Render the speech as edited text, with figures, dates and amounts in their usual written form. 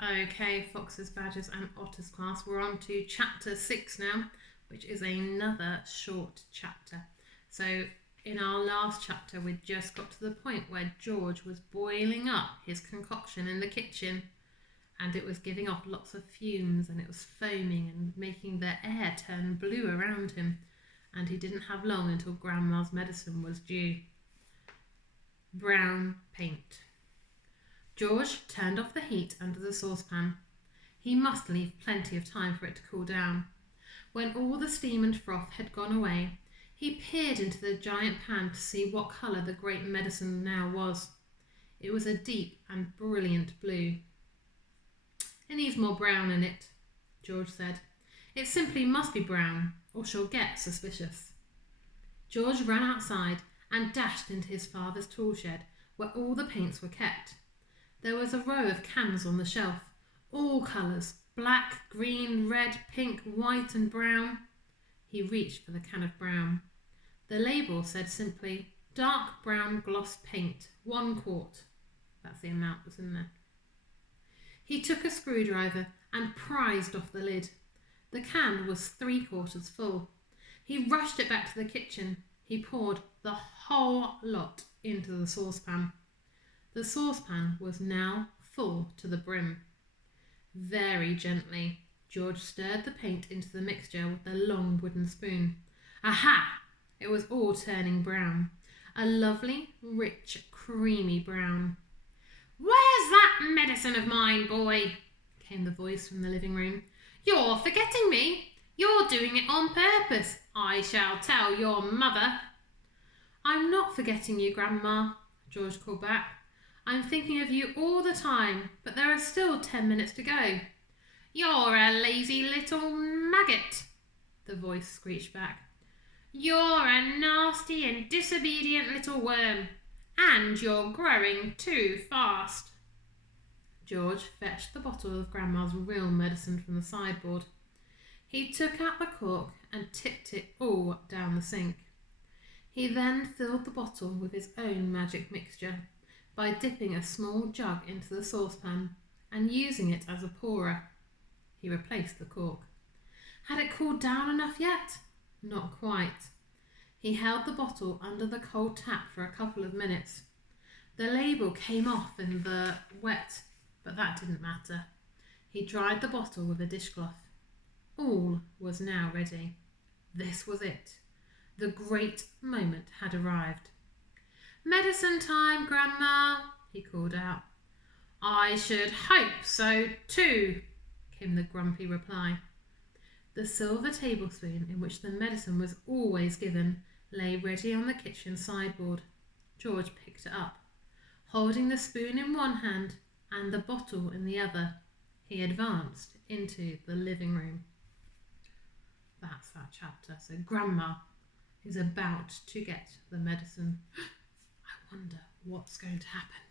Okay, foxes, badgers and otters class. We're on to chapter 6 now, which is another short chapter. So in our last chapter, we just got to the point where George was boiling up his concoction in the kitchen, and it was giving off lots of fumes, and it was foaming and making the air turn blue around him, and he didn't have long until Grandma's medicine was due. Brown paint. George turned off the heat under the saucepan. He must leave plenty of time for it to cool down. When all the steam and froth had gone away, he peered into the giant pan to see what colour the great medicine now was. It was a deep and brilliant blue. "It needs more brown in it," George said. "It simply must be brown, or she'll get suspicious." George ran outside and dashed into his father's tool shed, where all the paints were kept. There was a row of cans on the shelf, all colours, black, green, red, pink, white and brown. He reached for the can of brown. The label said simply, "Dark brown gloss paint, 1 quart. That's the amount that's in there. He took a screwdriver and prized off the lid. The can was 3/4 full. He rushed it back to the kitchen. He poured the whole lot into the saucepan. The saucepan was now full to the brim. Very gently, George stirred the paint into the mixture with a long wooden spoon. Aha! It was all turning brown. A lovely, rich, creamy brown. "Where's that medicine of mine, boy?" came the voice from the living room. "You're forgetting me. You're doing it on purpose. I shall tell your mother." "I'm not forgetting you, Grandma," George called back. "I'm thinking of you all the time, but there are still 10 minutes to go." "You're a lazy little maggot," the voice screeched back. "You're a nasty and disobedient little worm, and you're growing too fast." George fetched the bottle of Grandma's real medicine from the sideboard. He took out the cork and tipped it all down the sink. He then filled the bottle with his own magic mixture by dipping a small jug into the saucepan and using it as a pourer. He replaced the cork. Had it cooled down enough yet? Not quite. He held the bottle under the cold tap for a couple of minutes. The label came off in the wet, but that didn't matter. He dried the bottle with a dishcloth. All was now ready. This was it. The great moment had arrived. "Medicine time, Grandma," he called out. "I should hope so too," came the grumpy reply. The silver tablespoon in which the medicine was always given lay ready on the kitchen sideboard. George picked it up. Holding the spoon in one hand and the bottle in the other, he advanced into the living room. That's that chapter. So Grandma is about to get the medicine. I wonder what's going to happen.